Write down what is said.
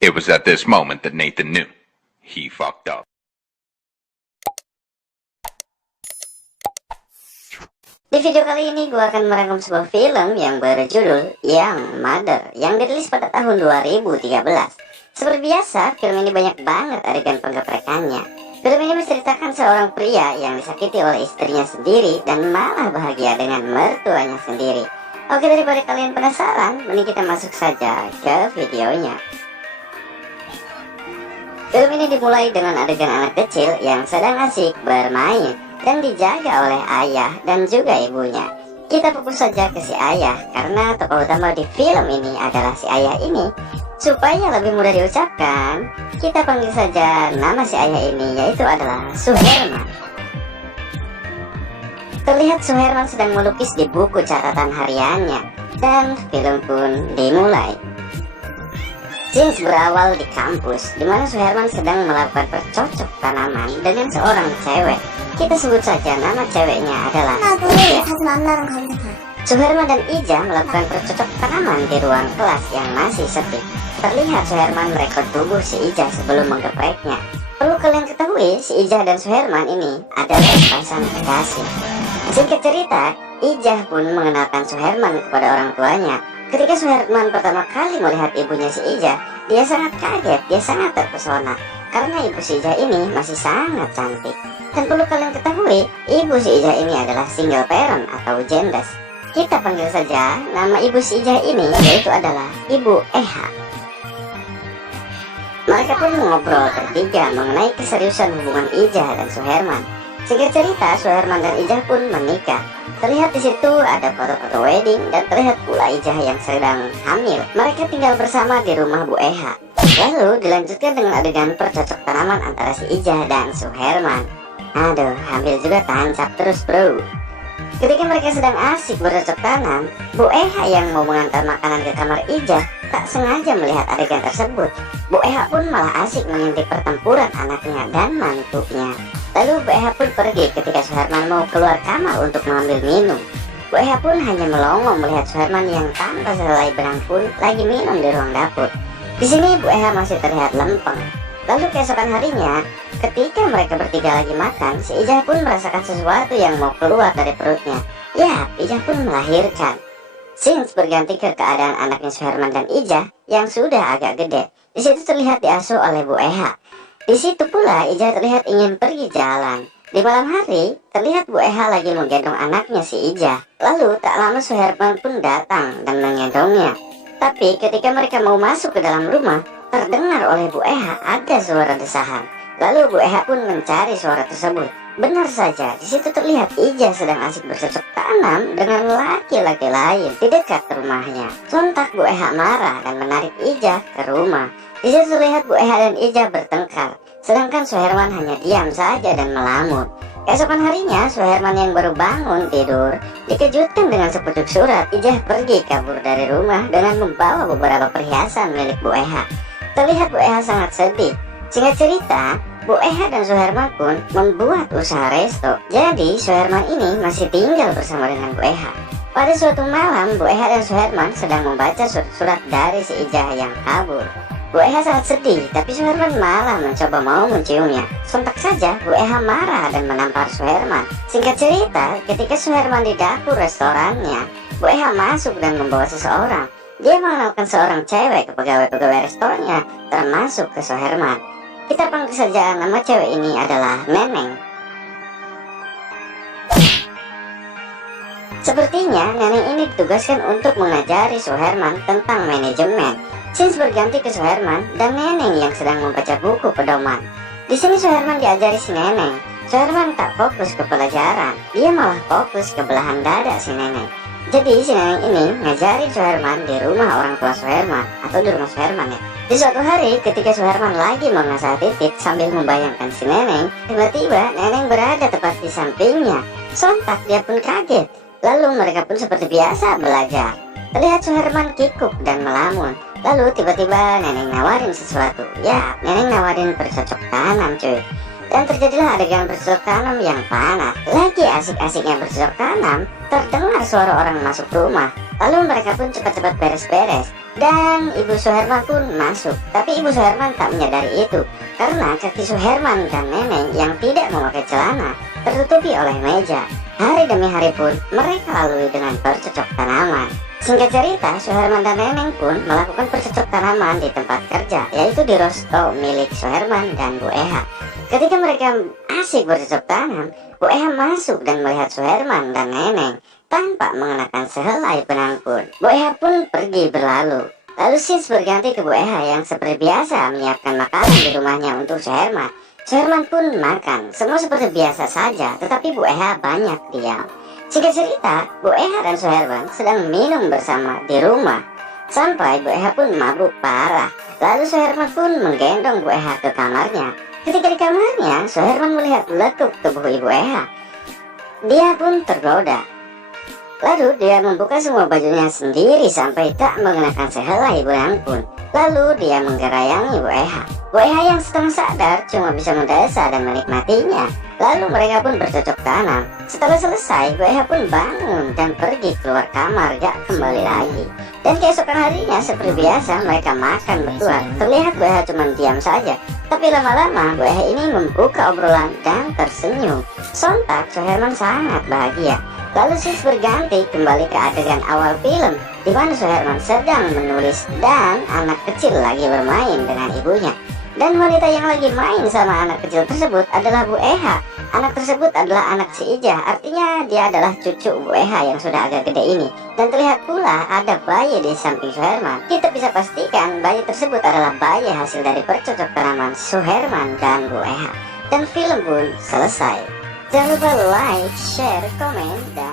It was at this moment that Nathan knew he fucked up. Di video kali ini gue akan merangkum sebuah film yang berjudul Young Mother yang dirilis pada tahun 2013. Seperti biasa, film ini banyak banget adegan penggeprekannya. Film ini menceritakan seorang pria yang disakiti oleh istrinya sendiri dan malah bahagia dengan mertuanya sendiri. Oke, daripada kalian penasaran, mending kita masuk saja ke videonya. Film ini dimulai dengan adegan anak kecil yang sedang asik bermain dan dijaga oleh ayah dan juga ibunya. Kita fokus saja ke si ayah karena tokoh utama di film ini adalah si ayah ini. Supaya lebih mudah diucapkan, kita panggil saja nama si ayah ini, yaitu adalah Suherman. Terlihat Suherman sedang melukis di buku catatan hariannya dan film pun dimulai. Scenes berawal di kampus, di mana Suherman sedang melakukan bercocok tanaman dengan seorang cewek. Kita sebut saja nama ceweknya adalah Ija. Suherman dan Ija melakukan bercocok tanaman di ruang kelas yang masih sepi. Terlihat Suherman merekod tubuh si Ija sebelum menggepreknya. Perlu kalian ketahui, si Ija dan Suherman ini adalah sepasang kekasih. Singkat cerita, Ija pun mengenalkan Suherman kepada orang tuanya. Ketika Suherman pertama kali melihat ibunya si Ija, dia sangat kaget, dia sangat terpesona karena ibu si Ija ini masih sangat cantik. Dan perlu kalian ketahui, ibu si Ija ini adalah single parent atau jenders. Kita panggil saja nama ibu si Ija ini, yaitu adalah Ibu Eha. Mereka pun mengobrol bertiga mengenai keseriusan hubungan Ija dan Suherman. Singkat cerita, Suherman dan Ija pun menikah. Terlihat di situ ada foto-foto wedding dan terlihat pula Ija yang sedang hamil. Mereka tinggal bersama di rumah Bu Eha. Lalu dilanjutkan dengan adegan percocok tanaman antara si Ija dan Suherman. Aduh, hamil juga tancap terus bro. Ketika mereka sedang asik bercocok tanam, Bu Eha yang mau mengantar makanan ke kamar Ija tak sengaja melihat adegan tersebut. Bu Eha pun malah asik mengintip pertempuran anaknya dan mantunya. Lalu Bu Eha pun pergi ketika Suherman mau keluar kamar untuk mengambil minum. Bu Eha pun hanya melongo melihat Suherman yang tanpa selai benang pun lagi minum di ruang dapur. Di sini Bu Eha masih terlihat lempeng. Lalu keesokan harinya, ketika mereka bertiga lagi makan, si Ija pun merasakan sesuatu yang mau keluar dari perutnya. Ya, Ija pun melahirkan. Scenes berganti ke keadaan anaknya Suherman dan Ija yang sudah agak gede. Di situ terlihat diasuh oleh Bu Eha. Di situ pula Ija terlihat ingin pergi jalan. Di malam hari, terlihat Bu Eha lagi menggendong anaknya si Ija. Lalu tak lama Suherman pun datang dan menggendongnya. Tapi ketika mereka mau masuk ke dalam rumah, terdengar oleh Bu Eha ada suara desahan. Lalu Bu Eha pun mencari suara tersebut. Benar saja, di situ terlihat Ija sedang asik bercocok tanam dengan laki-laki lain di dekat rumahnya. Sontak Bu Eha marah dan menarik Ija ke rumah. Di situ terlihat Bu Eha dan Ija bertengkar, sedangkan Suherman hanya diam saja dan melamun. Keesokan harinya, Suherman yang baru bangun tidur dikejutkan dengan sepucuk surat. Ija pergi kabur dari rumah dengan membawa beberapa perhiasan milik Bu Eha. Terlihat Bu Eha sangat sedih. Singkat cerita, Bu Eha dan Suherman pun membuat usaha resto. Jadi Suherman ini masih tinggal bersama dengan Bu Eha. Pada suatu malam, Bu Eha dan Suherman sedang membaca surat dari si Ija yang kabur. Bu Eha sangat sedih, tapi Suherman malah mencoba mau menciumnya. Sontak saja Bu Eha marah dan menampar Suherman. Singkat cerita, ketika Suherman di dapur restorannya, Bu Eha masuk dan membawa seseorang. Dia mengenalkan seorang cewek ke pegawai-pegawai restorannya, termasuk ke Suherman. Kita panggil saja nama cewek ini adalah Neneng. Sepertinya Neneng ini ditugaskan untuk mengajari Suherman tentang manajemen. Scenes berganti ke Suherman dan Neneng yang sedang membaca buku pedoman. Di sini Suherman diajari si Neneng. Suherman tak fokus ke pelajaran, dia malah fokus ke belahan dada si Neneng. Jadi si Neneng ini ngajari Suherman di rumah orang tua Suherman atau di rumah Suherman ya. Di suatu hari ketika Suherman lagi mengasah titik sambil membayangkan si Neneng, tiba-tiba Neneng berada tepat di sampingnya. Sontak dia pun kaget. Lalu mereka pun seperti biasa belajar. Terlihat Suherman kikuk dan melamun. Lalu tiba-tiba Neneng nawarin sesuatu. Ya, Neneng nawarin bercocok tanam cuy. Dan terjadilah adegan bercocok tanam yang panas. Lagi asik-asiknya bercocok tanam, terdengar suara orang masuk rumah. Lalu mereka pun cepat-cepat beres-beres. Dan Ibu Suherman pun masuk. Tapi Ibu Suherman tak menyadari itu, karena kaki Suherman dan Neneng yang tidak memakai celana tertutupi oleh meja. Hari demi hari pun mereka lalui dengan bercocok tanaman. Singkat cerita, Suherman dan Neneng pun melakukan bercocok tanaman di tempat kerja, yaitu di rosto milik Suherman dan Bu Eha. Ketika mereka asik bercocok tanam, Bu Eha masuk dan melihat Suherman dan Neneng tanpa mengenakan sehelai benang pun. Bu Eha pun pergi berlalu. Lalu Sis berganti ke Bu Eha yang seperti biasa menyiapkan makanan di rumahnya untuk Suherman. Suherman pun makan, semua seperti biasa saja, tetapi Bu Eha banyak diam. Singkat cerita, Bu Eha dan Suherman sedang minum bersama di rumah. Sampai Bu Eha pun mabuk parah. Lalu Suherman pun menggendong Bu Eha ke kamarnya. Ketika di kamarnya, Suherman melihat lekuk tubuh Ibu Eha. Dia pun tergoda. Lalu dia membuka semua bajunya sendiri sampai tak mengenakan sehelai benang pun. Lalu dia menggerayangi Bu Eha. Bu Eha yang setengah sadar cuma bisa mendesah dan menikmatinya. Lalu mereka pun bercocok tanam. Setelah selesai, Bu Eha pun bangun dan pergi keluar kamar, gak kembali lagi. Dan keesokan harinya seperti biasa mereka makan berdua. Terlihat Bu Eha cuma diam saja. Tapi lama-lama Bu Eha ini membuka obrolan dan tersenyum. Sontak Suherman sangat bahagia. Lalu Sis berganti kembali ke adegan awal film, di mana Suherman sedang menulis dan anak kecil lagi bermain dengan ibunya. Dan wanita yang lagi main sama anak kecil tersebut adalah Bu Eha. Anak tersebut adalah anak si Ijah, artinya dia adalah cucu Bu Eha yang sudah agak gede ini. Dan terlihat pula ada bayi di samping Suherman. Kita bisa pastikan bayi tersebut adalah bayi hasil dari bercocok tanaman Suherman dan Bu Eha. Dan film pun selesai. Jangan lupa like, share, komen, dan